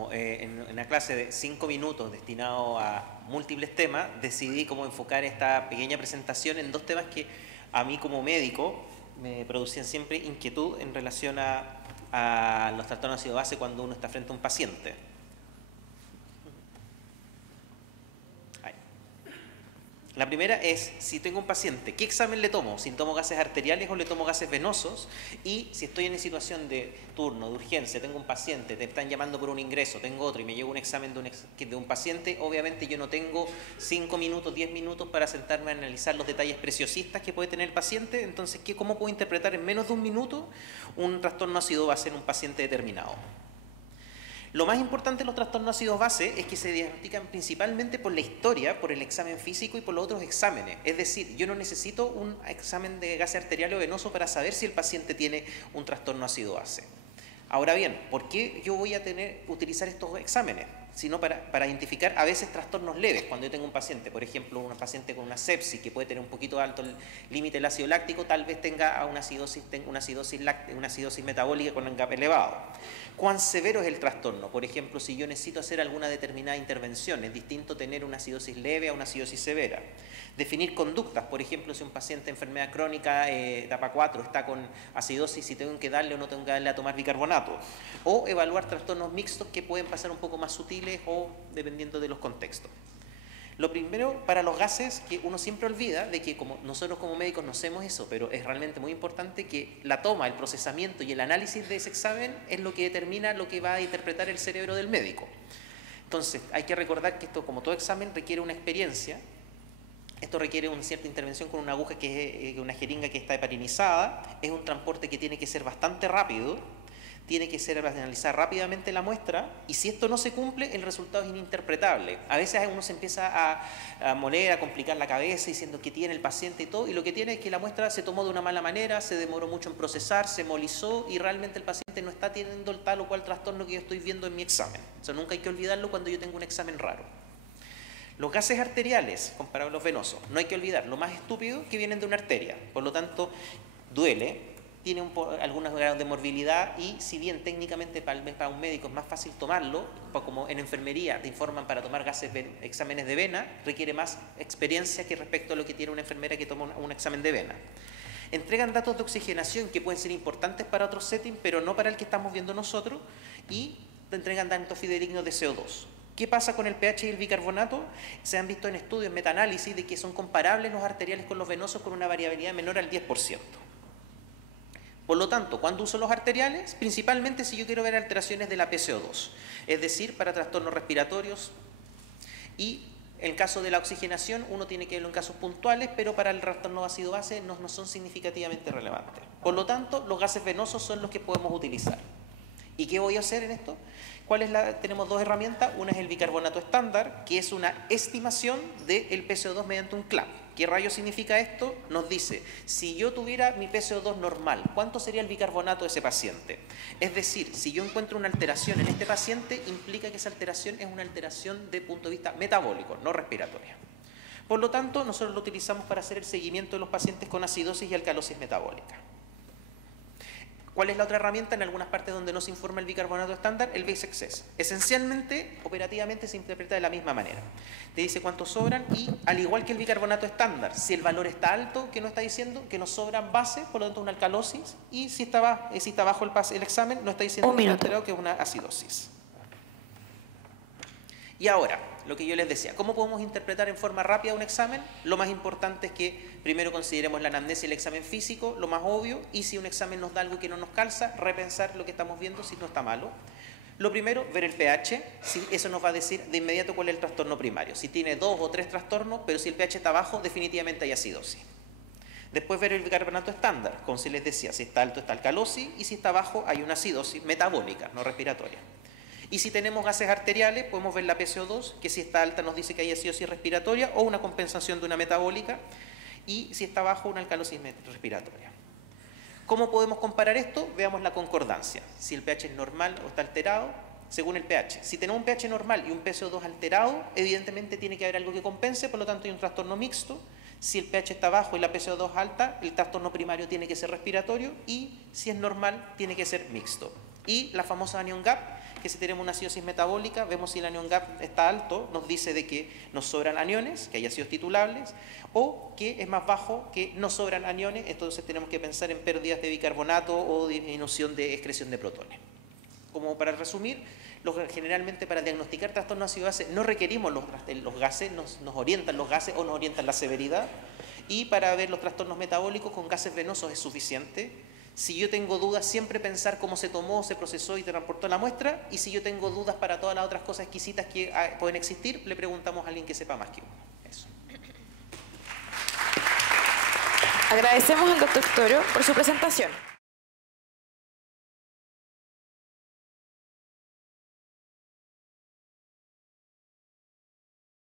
como en una clase de 5 minutos destinado a múltiples temas, decidí cómo enfocar esta pequeña presentación en 2 temas que a mí como médico me producían siempre inquietud en relación a los trastornos de ácido base cuando uno está frente a un paciente. La primera es, si tengo un paciente, ¿qué examen le tomo? Si tomo gases arteriales o le tomo gases venosos. Y si estoy en situación de turno, de urgencia, tengo un paciente, te están llamando por un ingreso, tengo otro y me llega un examen de un paciente, obviamente yo no tengo 5 minutos, 10 minutos para sentarme a analizar los detalles preciosistas que puede tener el paciente. Entonces, ¿cómo puedo interpretar en menos de un minuto un trastorno ácido base en un paciente determinado? Lo más importante de los trastornos ácidos base es que se diagnostican principalmente por la historia, por el examen físico y por los otros exámenes. Es decir, yo no necesito un examen de gases arteriales o venoso para saber si el paciente tiene un trastorno ácido base. Ahora bien, ¿por qué yo voy a utilizar estos exámenes? Sino para identificar a veces trastornos leves. Cuando yo tengo un paciente, por ejemplo, un paciente con una sepsis que puede tener un poquito alto el límite del ácido láctico, tal vez tenga una acidosis metabólica con un GAP elevado. ¿Cuán severo es el trastorno? Por ejemplo, si yo necesito hacer alguna determinada intervención, es distinto tener una acidosis leve a una acidosis severa. Definir conductas, por ejemplo, si un paciente de enfermedad crónica, etapa 4, está con acidosis, si tengo que darle o no tengo que darle a tomar bicarbonato. O evaluar trastornos mixtos que pueden pasar un poco más sutiles o dependiendo de los contextos. Lo primero, para los gases, que uno siempre olvida, de que nosotros como médicos no hacemos eso, pero es realmente muy importante que la toma, el procesamiento y el análisis de ese examen es lo que determina lo que va a interpretar el cerebro del médico. Entonces, hay que recordar que esto, como todo examen, requiere una experiencia. Esto requiere una cierta intervención con una aguja que es una jeringa que está heparinizada, es un transporte que tiene que ser bastante rápido, tiene que ser analizar rápidamente la muestra y si esto no se cumple, el resultado es ininterpretable. A veces uno se empieza a moler, a complicar la cabeza diciendo qué tiene el paciente y todo, y lo que tiene es que la muestra se tomó de una mala manera, se demoró mucho en procesar, se embolizó y realmente el paciente no está teniendo el tal o cual trastorno que yo estoy viendo en mi examen. Eso nunca hay que olvidarlo cuando yo tengo un examen raro. Los gases arteriales, comparados a los venosos, no hay que olvidar, lo más estúpido que vienen de una arteria, por lo tanto, duele, tiene algunos grados de morbilidad y si bien técnicamente para un médico es más fácil tomarlo, como en enfermería te informan para tomar exámenes de vena, requiere más experiencia que respecto a lo que tiene una enfermera que toma un examen de vena. Entregan datos de oxigenación que pueden ser importantes para otros settings, pero no para el que estamos viendo nosotros, y te entregan datos fidedignos de CO2. ¿Qué pasa con el pH y el bicarbonato? Se han visto en estudios metaanálisis de que son comparables los arteriales con los venosos con una variabilidad menor al 10%. Por lo tanto, ¿cuándo uso los arteriales? Principalmente si yo quiero ver alteraciones de la PCO2, es decir, para trastornos respiratorios. Y en el caso de la oxigenación, uno tiene que verlo en casos puntuales, pero para el trastorno de ácido base no son significativamente relevantes. Por lo tanto, los gases venosos son los que podemos utilizar. ¿Y qué voy a hacer en esto? Tenemos 2 herramientas. Una es el bicarbonato estándar, que es una estimación del PCO2 mediante un CLAP. ¿Qué rayos significa esto? Nos dice, si yo tuviera mi PCO2 normal, ¿cuánto sería el bicarbonato de ese paciente? Es decir, si yo encuentro una alteración en este paciente, implica que esa alteración es una alteración de punto de vista metabólico, no respiratoria. Por lo tanto, nosotros lo utilizamos para hacer el seguimiento de los pacientes con acidosis y alcalosis metabólica. ¿Cuál es la otra herramienta? En algunas partes donde no se informa el bicarbonato estándar, el base excess. Esencialmente, operativamente se interpreta de la misma manera. Te dice cuántos sobran y, al igual que el bicarbonato estándar, si el valor está alto, ¿qué nos está diciendo? Que nos sobran bases, por lo tanto una alcalosis, y si está bajo el examen, nos está diciendo que es una acidosis. Y ahora, lo que yo les decía, ¿cómo podemos interpretar en forma rápida un examen? Lo más importante es que primero consideremos la anamnesia y el examen físico, lo más obvio, y si un examen nos da algo que no nos calza, repensar lo que estamos viendo si no está malo. Lo primero, ver el pH, si eso nos va a decir de inmediato cuál es el trastorno primario. Si tiene 2 o 3 trastornos, pero si el pH está bajo, definitivamente hay acidosis. Después ver el bicarbonato estándar, como se les decía, si está alto está alcalosis y si está bajo hay una acidosis metabólica, no respiratoria. Y si tenemos gases arteriales, podemos ver la PCO2, que si está alta nos dice que hay acidosis respiratoria o una compensación de una metabólica, y si está bajo, una alcalosis respiratoria. ¿Cómo podemos comparar esto? Veamos la concordancia. Si el pH es normal o está alterado, según el pH. Si tenemos un pH normal y un PCO2 alterado, evidentemente tiene que haber algo que compense, por lo tanto hay un trastorno mixto. Si el pH está bajo y la PCO2 alta, el trastorno primario tiene que ser respiratorio, y si es normal, tiene que ser mixto. Y la famosa anion gap, que si tenemos una acidosis metabólica, vemos si el anion gap está alto, nos dice de que nos sobran aniones, que hay ácidos titulables, o que es más bajo, que no sobran aniones, entonces tenemos que pensar en pérdidas de bicarbonato o disminución de excreción de protones. Como para resumir, generalmente para diagnosticar trastorno ácido-base no requerimos los gases, nos orientan los gases o nos orientan la severidad, y para ver los trastornos metabólicos con gases venosos es suficiente. Si yo tengo dudas, siempre pensar cómo se tomó, se procesó y transportó la muestra, y si yo tengo dudas para todas las otras cosas exquisitas que pueden existir, le preguntamos a alguien que sepa más que uno. Eso. Agradecemos al doctor Toro por su presentación.